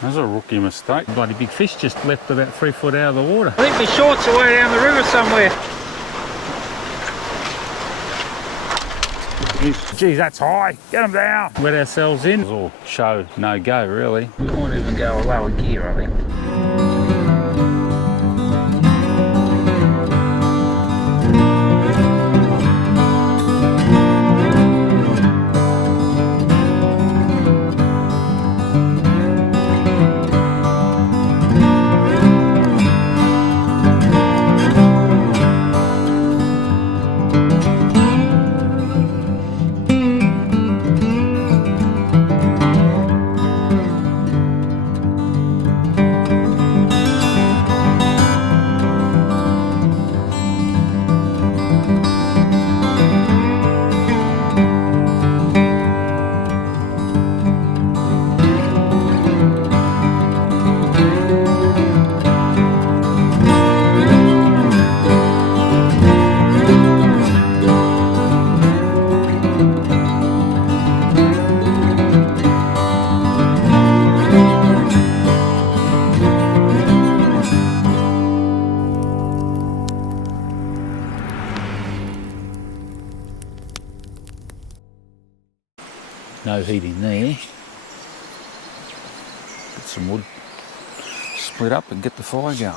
That's a rookie mistake. Bloody big fish just leapt about 3 foot out of the water. I think my shorts are way down the river somewhere. Geez, that's high. Get them down. Wet ourselves in. It's all show, no go, really. We might even go a lower gear, I think. No heat in there. Get some wood split up and get the fire going.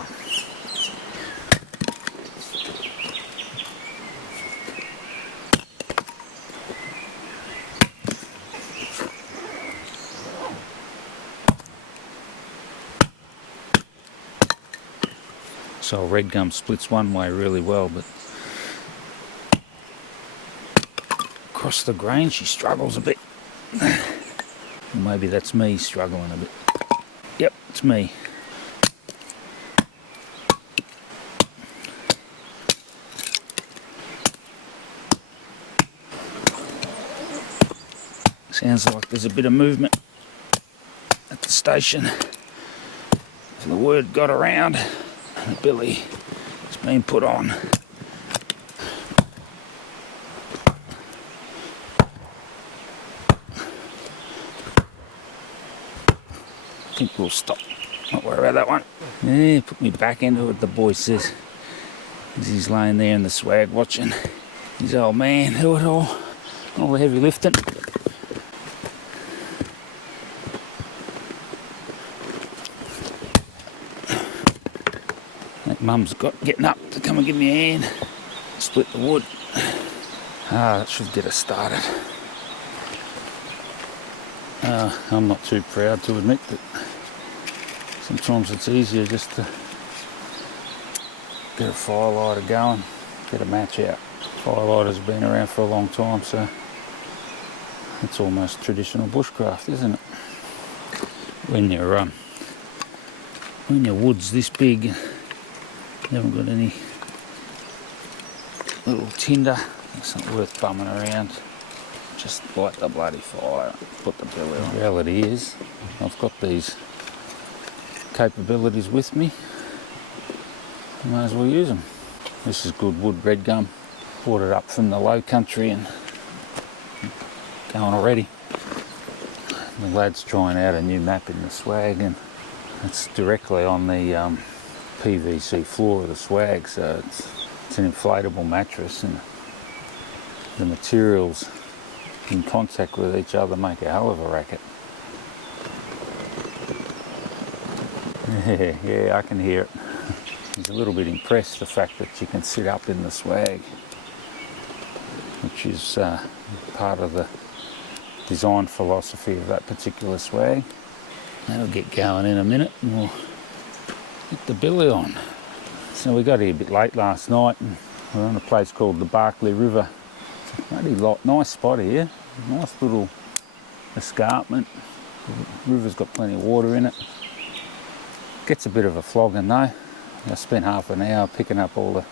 So red gum splits one way really well, but across the grain she struggles a bit. Maybe that's me struggling a bit. Yep, it's me. Sounds like there's a bit of movement at the station. So the word got around, the billy has been put on. I think we'll stop. Not worry about that one. Yeah, put me back into it, the boy says. As he's laying there in the swag watching his old man do it all the heavy lifting. That mum's getting up to come and give me a hand. Split the wood. That should get us started. I'm not too proud to admit that sometimes it's easier just to get a firelighter going, get a match out. Firelighter's been around for a long time, so it's almost traditional bushcraft, isn't it? When your wood's this big, you haven't got any little tinder, it's not worth bumming around. Just light the bloody fire, put the billy on. The reality is, I've got these capabilities with me, I may as well use them. This is good wood, red gum. Brought it up from the low country and going already. The lad's trying out a new map in the swag, and it's directly on the PVC floor of the swag, so it's an inflatable mattress, and the materials in contact with each other make a hell of a racket. Yeah, I can hear it. He's a little bit impressed the fact that you can sit up in the swag, which is part of the design philosophy of that particular swag. That'll get going in a minute and we'll get the billy on. So we got here a bit late last night and we're on a place called the Macalister River. It's a bloody nice spot here. Nice little escarpment. The river's got plenty of water in it. Gets a bit of a flogging though. I spent half an hour picking up all the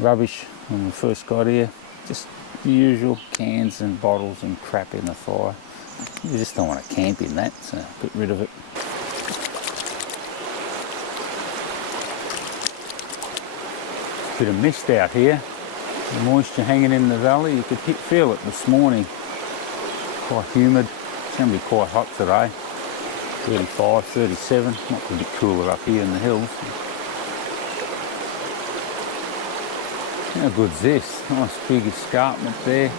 rubbish when we first got here. Just the usual cans and bottles and crap in the fire. You just don't want to camp in that, so get rid of it. Bit of mist out here. The moisture hanging in the valley. You could feel it this morning. Quite humid. It's going to be quite hot today. 35, 37. Might be a bit cooler up here in the hills. How good's this? Nice big escarpment there.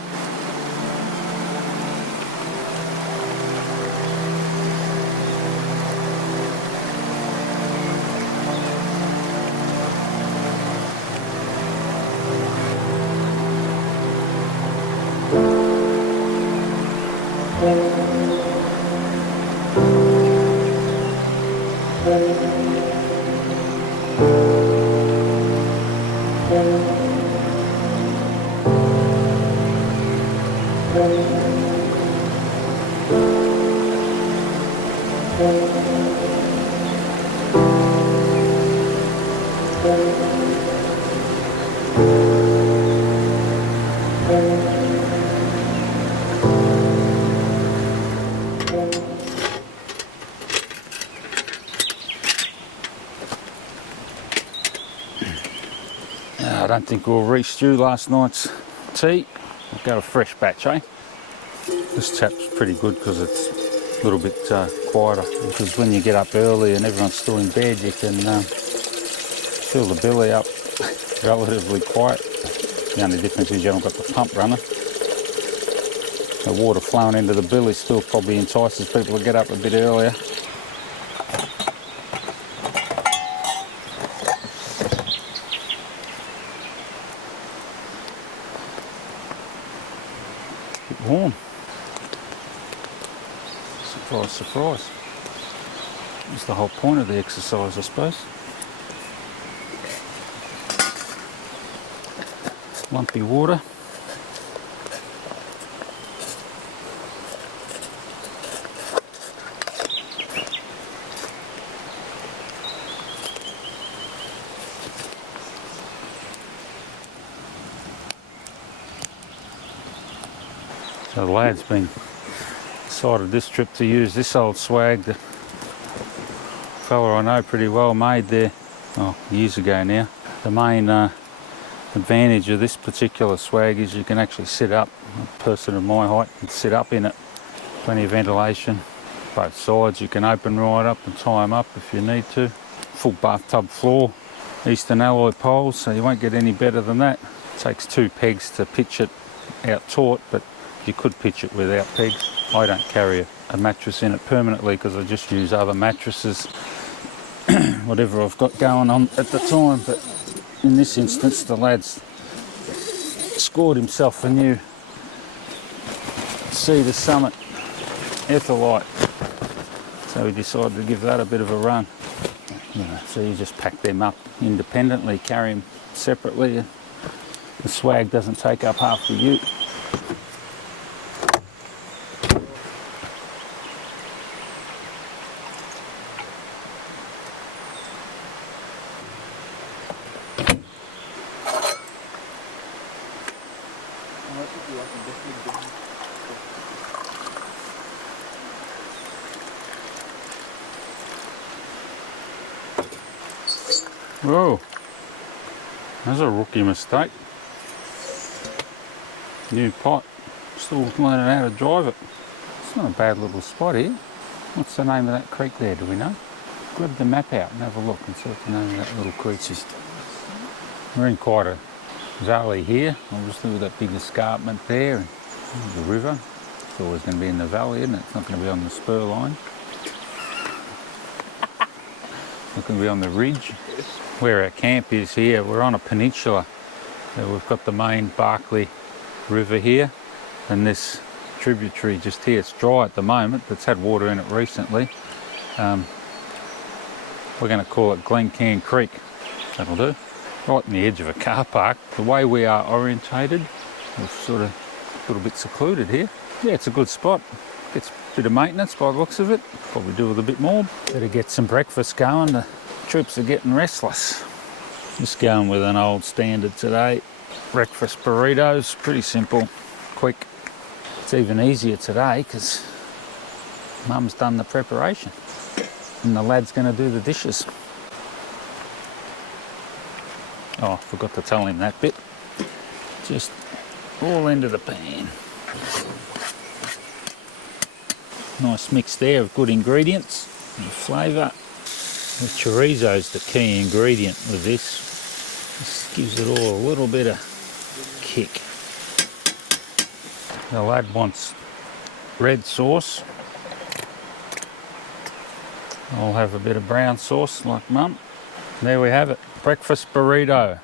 I don't think we'll re-stew last night's tea. I'll go a fresh batch, eh? This chap's pretty good because it's a little bit quieter. Because when you get up early and everyone's still in bed, you can fill the billy up relatively quiet. The only difference is you haven't got the pump running. The water flowing into the billy still probably entices people to get up a bit earlier. Warm. Surprise, surprise. That's the whole point of the exercise, I suppose. Lumpy water. So the lad's been decided this trip to use this old swag that fella I know pretty well made there, years ago now. The main advantage of this particular swag is you can actually sit up. A person of my height can sit up in it. Plenty of ventilation. Both sides you can open right up and tie them up if you need to. Full bathtub floor. Eastern alloy poles, so you won't get any better than that. It takes 2 pegs to pitch it out taut, but you could pitch it without pegs. I don't carry a mattress in it permanently because I just use other mattresses, whatever I've got going on at the time. But in this instance, the lad's scored himself a new Cedar Summit Ethelite, so we decided to give that a bit of a run. So you just pack them up independently, carry them separately. The swag doesn't take up half the ute. Whoa, that's a rookie mistake. New pot, still learning how to drive it. It's not a bad little spot here. What's the name of that creek there, do we know? Grab the map out and have a look and see what the name of that little creek is. We're in quite a valley here, obviously with that big escarpment there and the river. It's always going to be in the valley, isn't it? It's not going to be on the spur line. It's not going to be on the ridge. Where our camp is here, we're on a peninsula. So we've got the main Barkley River here and this tributary just here. It's dry at the moment, but it's had water in it recently. We're going to call it Glencairn Creek. That'll do. Right in the edge of a car park. The way we are orientated, we're sort of a little bit secluded here. Yeah, it's a good spot. Gets a bit of maintenance by the looks of it. Probably do with a bit more. Better get some breakfast going. The troops are getting restless. Just going with an old standard today. Breakfast burritos, pretty simple, quick. It's even easier today because Mum's done the preparation and the lad's going to do the dishes. Oh, I forgot to tell him that bit. Just all into the pan. Nice mix there of good ingredients. The flavour. The chorizo's the key ingredient with this. This gives it all a little bit of kick. The lad wants red sauce. I'll have a bit of brown sauce like mum. There we have it, breakfast burrito.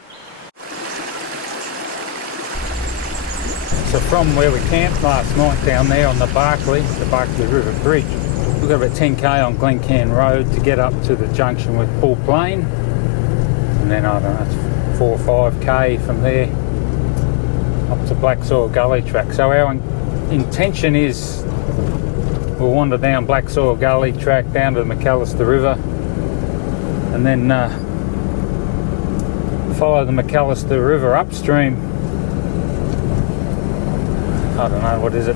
So from where we camped last night down there on the Barkley River Bridge, we've got about 10k on Glencairn Road to get up to the junction with Bull Plain. And then, I don't know, it's 4 or 5k from there up to Black Soil Gully Track. So our intention is we'll wander down Black Soil Gully Track down to the Macalister River and then follow the Macalister River upstream. I don't know, what is it,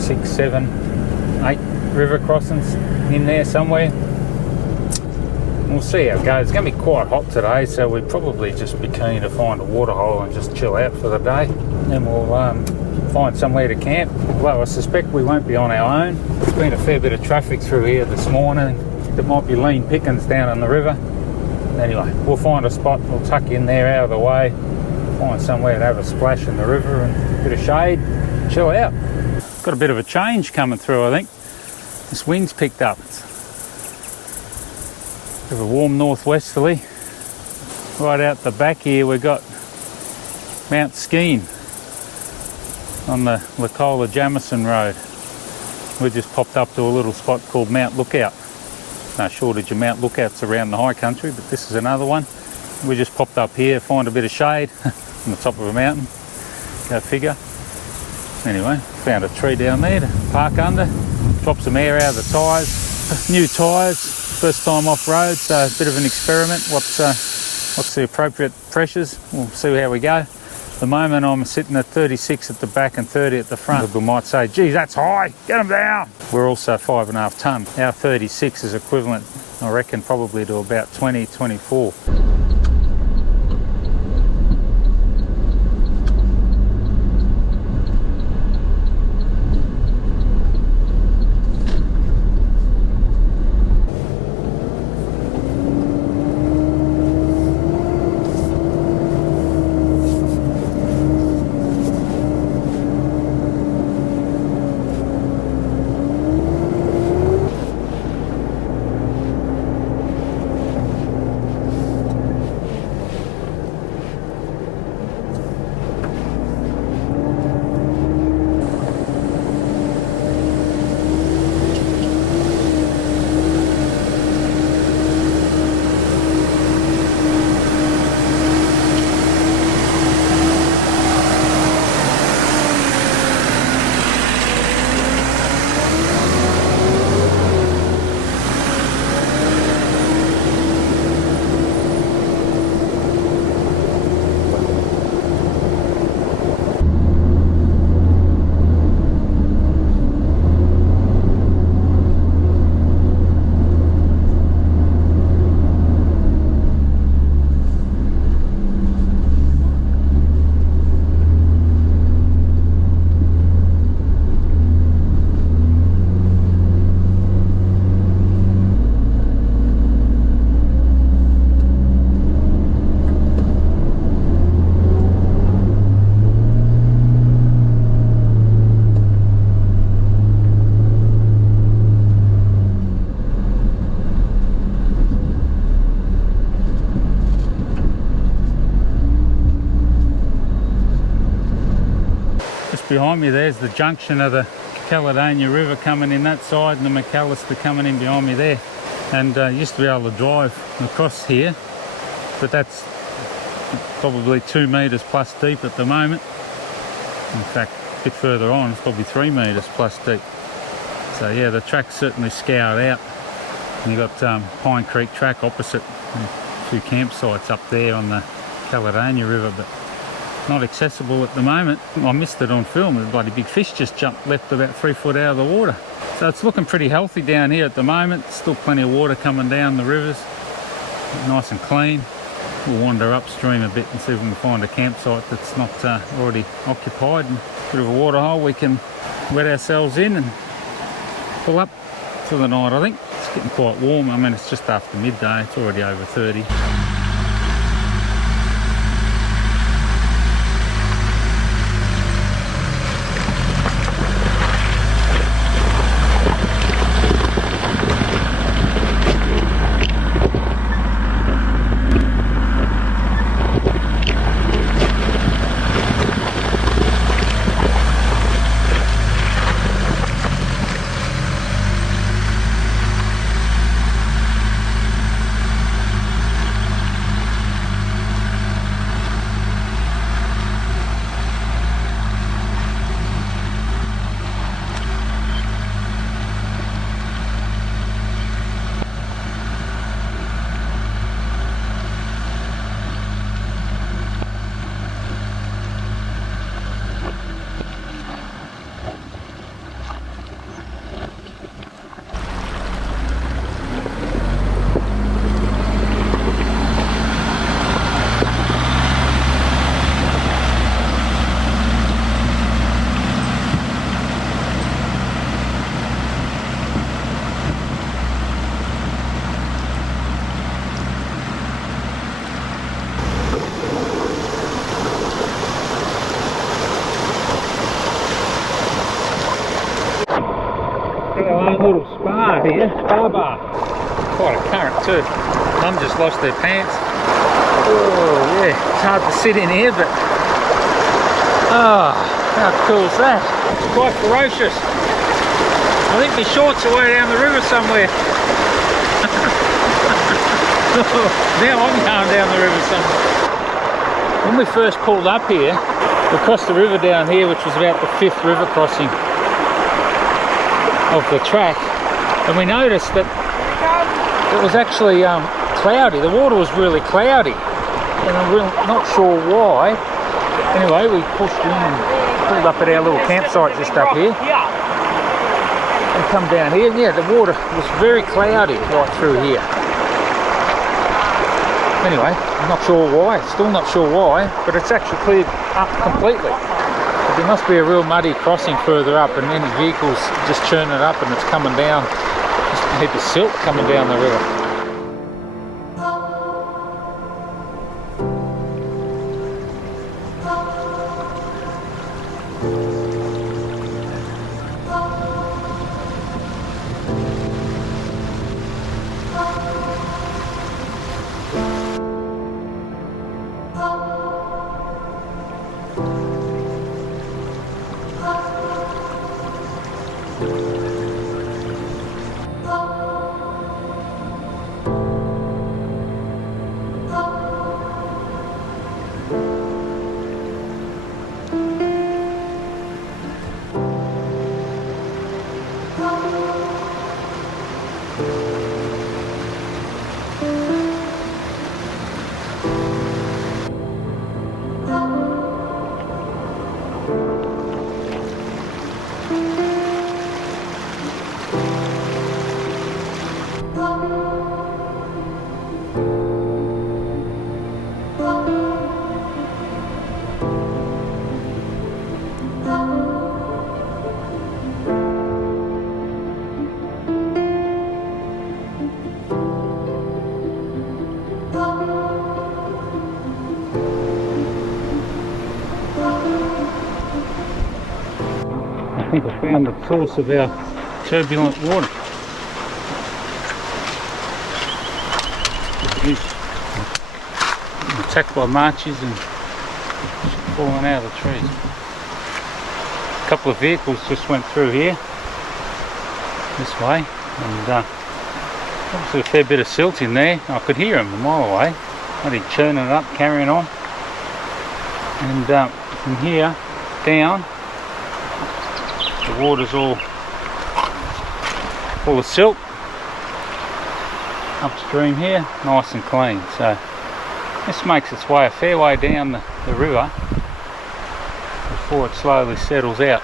6, 7, 8 river crossings in there somewhere. We'll see how it goes. It's going to be quite hot today, so we'd probably just be keen to find a waterhole and just chill out for the day. Then we'll find somewhere to camp. Well, I suspect we won't be on our own. There's been a fair bit of traffic through here this morning. There might be lean pickings down on the river. Anyway, we'll find a spot, we'll tuck in there out of the way, find somewhere to have a splash in the river and a bit of shade, chill out. Got a bit of a change coming through, I think. This wind's picked up. It's a bit of a warm northwesterly. Right out the back here we've got Mount Skeen on the Lacola Jamison Road. We just popped up to a little spot called Mount Lookout. No shortage of Mount Lookouts around the high country, but this is another one. We just popped up here, find a bit of shade on the top of a mountain. Go figure. Anyway, found a tree down there to park under, drop some air out of the tyres. New tyres, first time off road, so a bit of an experiment. What's the appropriate pressures? We'll see how we go. At the moment I'm sitting at 36 at the back and 30 at the front. People might say, geez, that's high, get them down. We're also 5.5 tonne. Our 36 is equivalent, I reckon, probably to about 20, 24. Behind me there's the junction of the Caledonia River coming in that side and the Macalister coming in behind me there. And used to be able to drive across here, but that's probably 2 metres plus deep at the moment. In fact, a bit further on, it's probably 3 metres plus deep. So yeah, the track's certainly scoured out. And you've got Pine Creek Track opposite, a few campsites up there on the Caledonia River, but not accessible at the moment. I missed it on film. A bloody big fish just jumped, left about 3 foot out of the water. So it's looking pretty healthy down here at the moment. Still plenty of water coming down the rivers, nice and clean. We'll wander upstream a bit and see if we can find a campsite that's not already occupied, and a bit of a water hole we can wet ourselves in and pull up for the night, I think. It's getting quite warm. I mean, it's just after midday. It's already over 30. Little spa here, spa bar. Quite a current too. Mum just lost their pants. Oh yeah, it's hard to sit in here, but oh, how cool is that? It's quite ferocious. I think my shorts are way down the river somewhere. Now I'm going down the river somewhere. When we first pulled up here, we crossed the river down here, which was about the 5th river crossing of the track, and we noticed that it was actually cloudy. The water was really cloudy, and I'm not sure why. Anyway, we pushed in and pulled up at our little campsite just up here and come down here, and yeah, the water was very cloudy right through here. Anyway, I'm not sure why, still not sure why, but it's actually cleared up completely. There must be a real muddy crossing further up, and any vehicles just churn it up and it's coming down, just a heap of silt coming down the river. I think I found the source of our turbulent water. Attacked by marches and falling out of the trees. A couple of vehicles just went through here, this way, and obviously a fair bit of silt in there. I could hear them a mile away. Only churning it up, carrying on. And from here down, the water's all full of silt. Upstream here, nice and clean. So this makes its way a fair way down the river before it slowly settles out.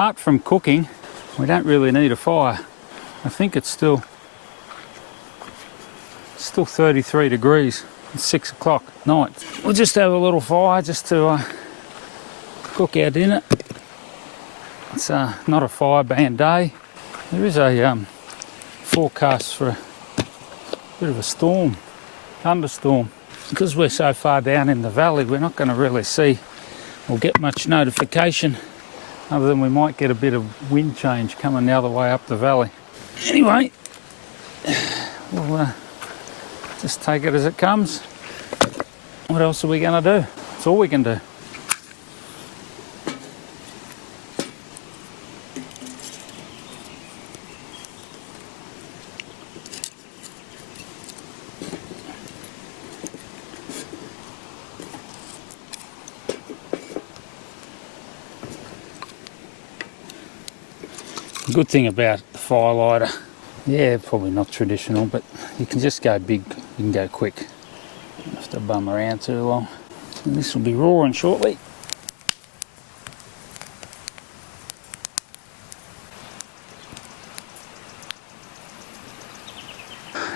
apart from cooking, we don't really need a fire. I think it's still 33 degrees. It's 6 o'clock at night. We'll just have a little fire just to cook our dinner. It's not a fire ban day. There is a forecast for a bit of a storm, thunderstorm. Because we're so far down in the valley, we're not going to really see or get much notification, other than we might get a bit of wind change coming the other way up the valley. Anyway, we'll just take it as it comes. What else are we going to do? That's all we can do. The good thing about the firelighter, yeah, probably not traditional, but you can just go big, you can go quick. You don't have to bum around too long. And this will be roaring shortly.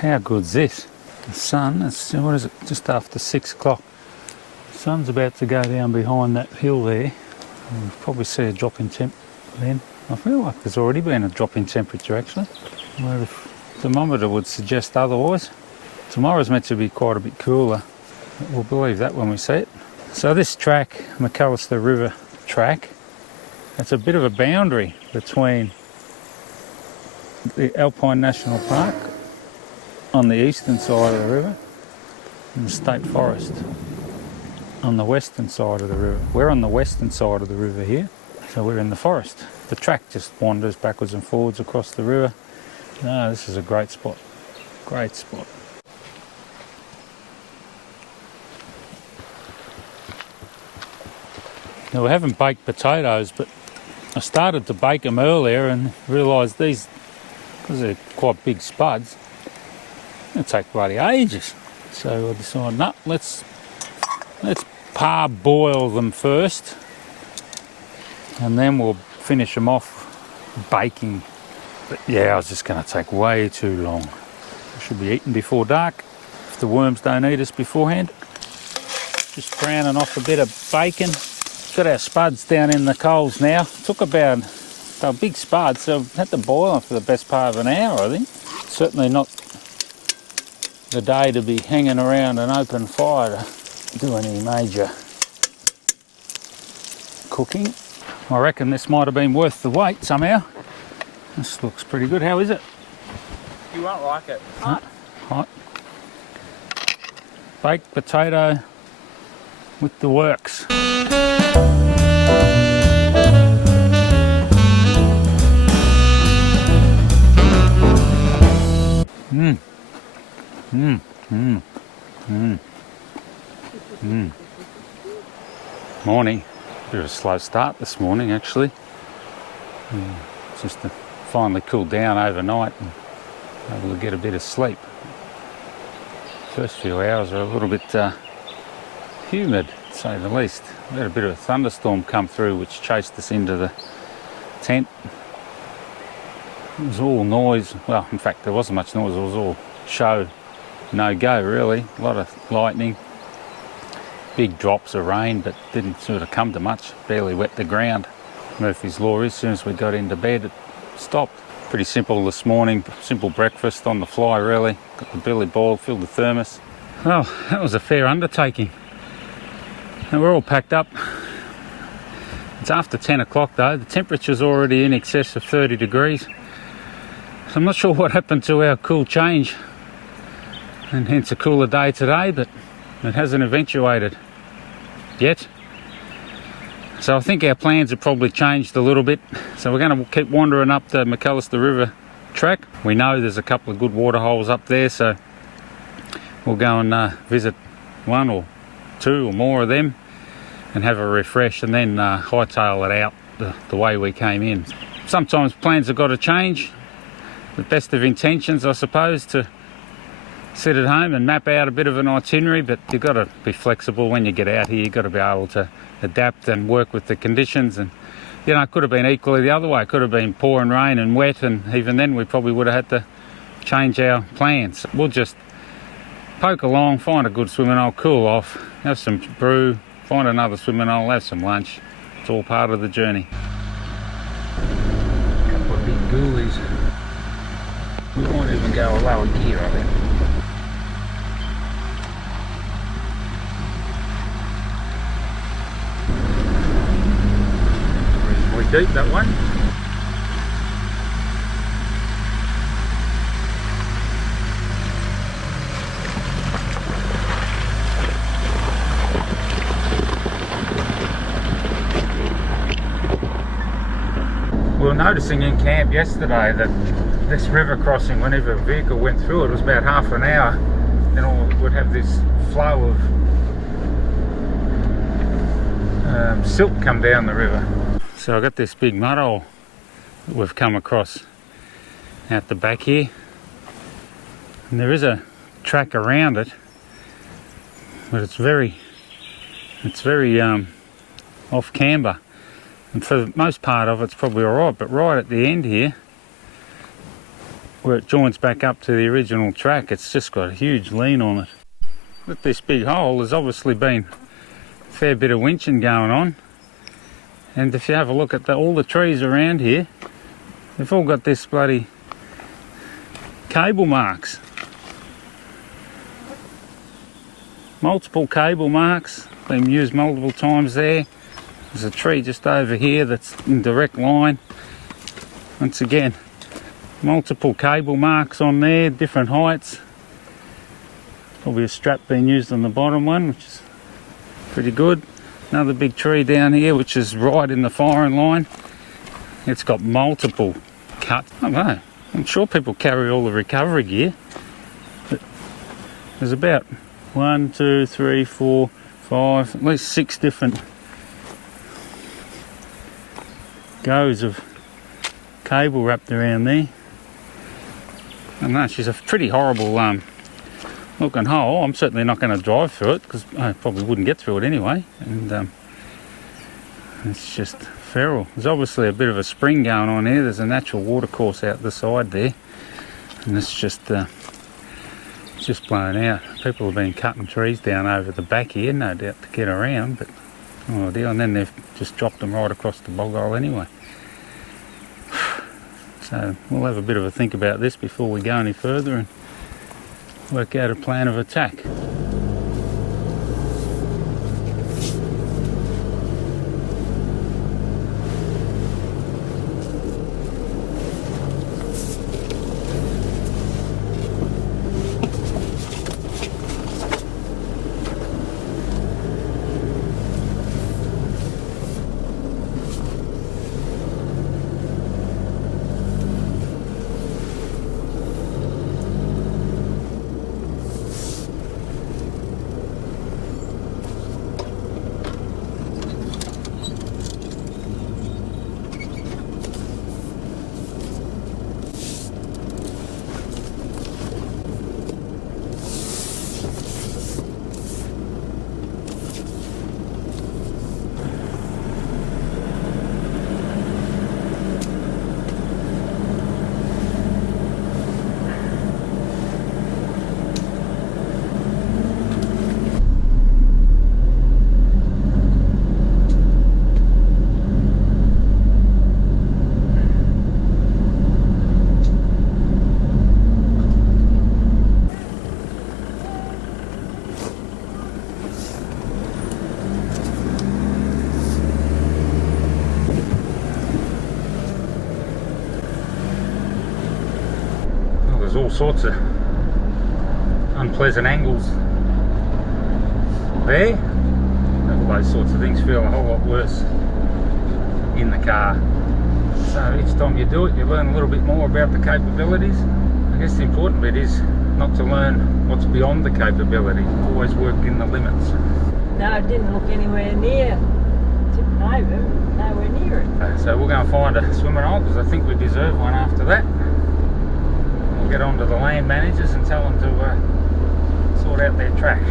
How good's this? The sun, what is it, just after 6 o'clock. The sun's about to go down behind that hill there. We'll probably see a drop in temp then. I feel like there's already been a drop in temperature actually, where the thermometer would suggest otherwise. Tomorrow's meant to be quite a bit cooler, but we'll believe that when we see it. So this track, Macalister River Track, it's a bit of a boundary between the Alpine National Park on the eastern side of the river and the State Forest on the western side of the river. We're on the western side of the river here, so we're in the forest. The track just wanders backwards and forwards across the river. No, this is a great spot. Great spot. Now we haven't baked potatoes, but I started to bake them earlier and realised these, because they're quite big spuds, it'll take bloody ages. So I decided, no, let's parboil them first, and then we'll finish them off baking. But yeah, I was just going to take way too long. I should be eaten before dark if the worms don't eat us beforehand. Just browning off a bit of bacon. Got our spuds down in the coals now. Took about, they were big spuds, so I had to boil them for the best part of an hour, I think. Certainly not the day to be hanging around an open fire to do any major cooking. I reckon this might have been worth the wait somehow. This looks pretty good. How is it? You won't like it. Hot. Hot. Baked potato with the works. Mmm. Mmm. Mmm. Mmm. Mmm. Morning. Bit of a slow start this morning actually. Just to finally cool down overnight and able to get a bit of sleep. First few hours are a little bit humid, to say the least. We had a bit of a thunderstorm come through which chased us into the tent. It was all noise. Well, in fact there wasn't much noise, it was all show, no go really. A lot of lightning. Big drops of rain, but didn't sort of come to much, barely wet the ground. Murphy's Law is, as soon as we got into bed, it stopped. Pretty simple this morning, simple breakfast on the fly really. Got the billy boiled, filled the thermos. Well, that was a fair undertaking. And we're all packed up. It's after 10 o'clock though, the temperature's already in excess of 30 degrees. So I'm not sure what happened to our cool change, and hence a cooler day today, but it hasn't eventuated yet. So I think our plans have probably changed a little bit. So we're going to keep wandering up the Macalister River Track. We know there's a couple of good water holes up there, so we'll go and visit one or two or more of them and have a refresh, and then hightail it out the way we came in. Sometimes plans have got to change. The best of intentions, I suppose, to sit at home and map out a bit of an itinerary, but you've got to be flexible when you get out here. You've got to be able to adapt and work with the conditions and you know, it could have been equally the other way. It could have been pouring rain and wet, and even then we probably would have had to change our plans. We'll just poke along, find a good swimming hole, cool off, have some brew, find another swimming hole, have some lunch. It's all part of the journey. A couple of big ghoulies. We might even go a lower gear, I think. Reasonably deep, that one. We were noticing in camp yesterday that this river crossing, whenever a vehicle went through it, was about half an hour. Then it would have this flow of silt come down the river. So I got this big mud hole that we've come across out the back here, and there is a track around it, but it's very off camber. And for the most part of it's probably alright, but right at the end here, where it joins back up to the original track, it's just got a huge lean on it. With this big hole, there's obviously been a fair bit of winching going on. And if you have a look at all the trees around here, they've all got this bloody cable marks. Multiple cable marks, been used multiple times there. There's a tree just over here that's in direct line. Once again, multiple cable marks on there, different heights. Probably a strap being used on the bottom one, which is pretty good. Another big tree down here, which is right in the firing line. It's got multiple cuts. I don't know, I'm sure people carry all the recovery gear. But there's about 1, 2, 3, 4, 5, at least 6 different goes of cable wrapped around there. I don't know, she's a pretty horrible looking hole. I'm certainly not going to drive through it because I probably wouldn't get through it anyway, and it's just feral. There's obviously a bit of a spring going on here. There's a natural water course out the side there, and it's just blown out. People have been cutting trees down over the back here, no doubt, to get around, but oh dear, and then they've just dropped them right across the boghole anyway. So we'll have a bit of a think about this before we go any further and work out a plan of attack. There's all sorts of unpleasant angles there. All those sorts of things feel a whole lot worse in the car. So each time you do it, you learn a little bit more about the capabilities. I guess the important bit is not to learn what's beyond the capability. Always work in the limits. No, it didn't look anywhere near tipping over, nowhere near it. So we're going to find a swimming hole because I think we deserve one after that. We'll get on to the land managers and tell them to sort out their track.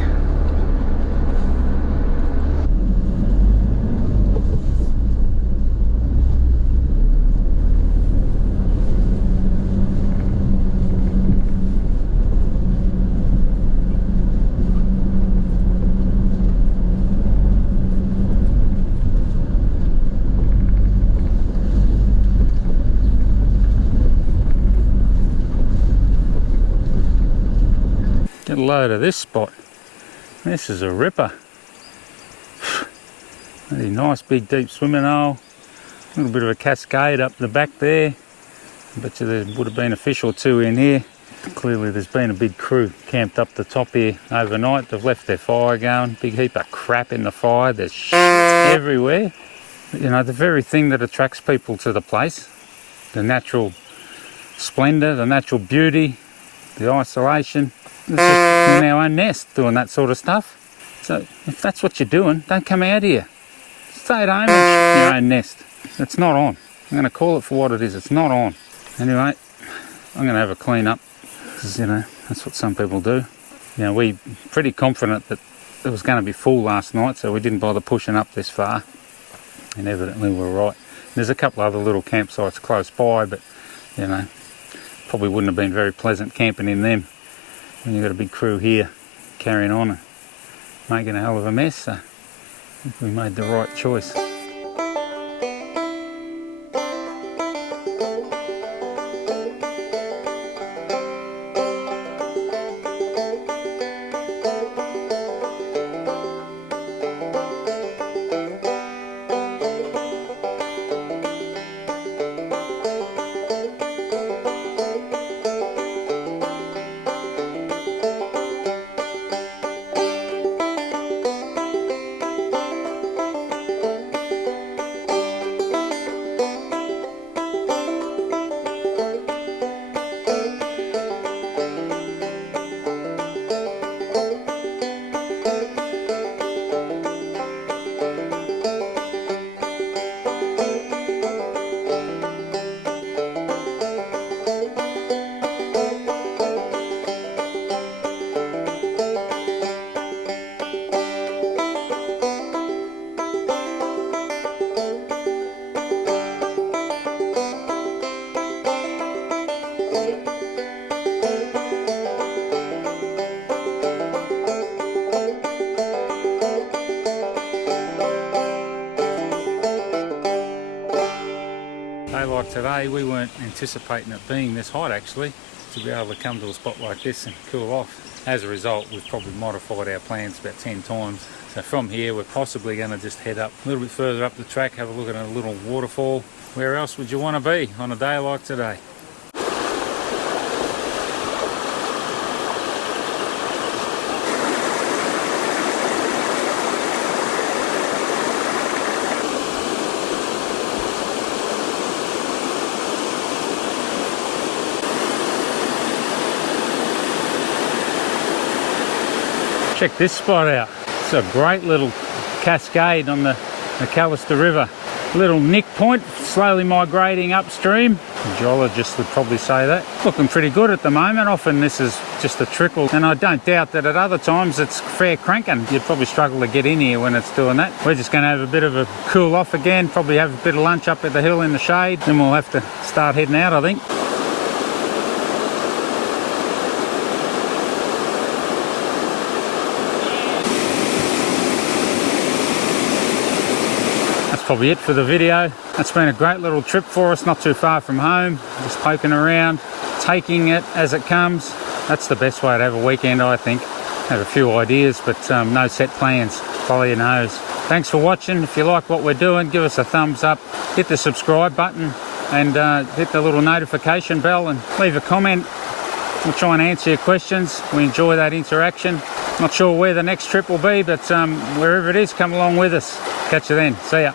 Get a load of this spot. This is a ripper. Really nice big deep swimming hole. A little bit of a cascade up the back there. I bet you there would have been a fish or two in here. Clearly there's been a big crew camped up the top here overnight. They've left their fire going. Big heap of crap in the fire. There's shit everywhere. You know, the very thing that attracts people to the place. The natural splendour, the natural beauty, the isolation. It's just in our own nest doing that sort of stuff. So if that's what you're doing, don't come out here. Stay at home and shit in your own nest. It's not on. I'm going to call it for what it is. It's not on. Anyway, I'm going to have a clean up. Because, you know, that's what some people do. You know, we're pretty confident that it was going to be full last night, so we didn't bother pushing up this far. And evidently we're right. There's a couple other little campsites close by, but, you know, probably wouldn't have been very pleasant camping in them when you've got a big crew here carrying on and making a hell of a mess. So I think we made the right choice. Like today, we weren't anticipating it being this hot actually, to be able to come to a spot like this and cool off. As a result, we've probably modified our plans about 10 times. So from here, we're possibly going to just head up a little bit further up the track, have a look at a little waterfall. Where else would you want to be on a day like today? Check this spot out. It's a great little cascade on the Macalister River. Little nick point, slowly migrating upstream. The geologists would probably say that. Looking pretty good at the moment. Often this is just a trickle, and I don't doubt that at other times it's fair cranking. You'd probably struggle to get in here when it's doing that. We're just going to have a bit of a cool off again, probably have a bit of lunch up at the hill in the shade, then we'll have to start heading out, I think. Probably it for the video. It's been a great little trip for us, not too far from home, just poking around, taking it as it comes. That's the best way to have a weekend, I think. Have a few ideas, but no set plans. Follow your nose. Thanks for watching. If you like what we're doing, give us a thumbs up, hit the subscribe button and hit the little notification bell and leave a comment. We'll try and answer your questions. We enjoy that interaction. Not sure where the next trip will be, but wherever it is, come along with us. Catch you then. See ya.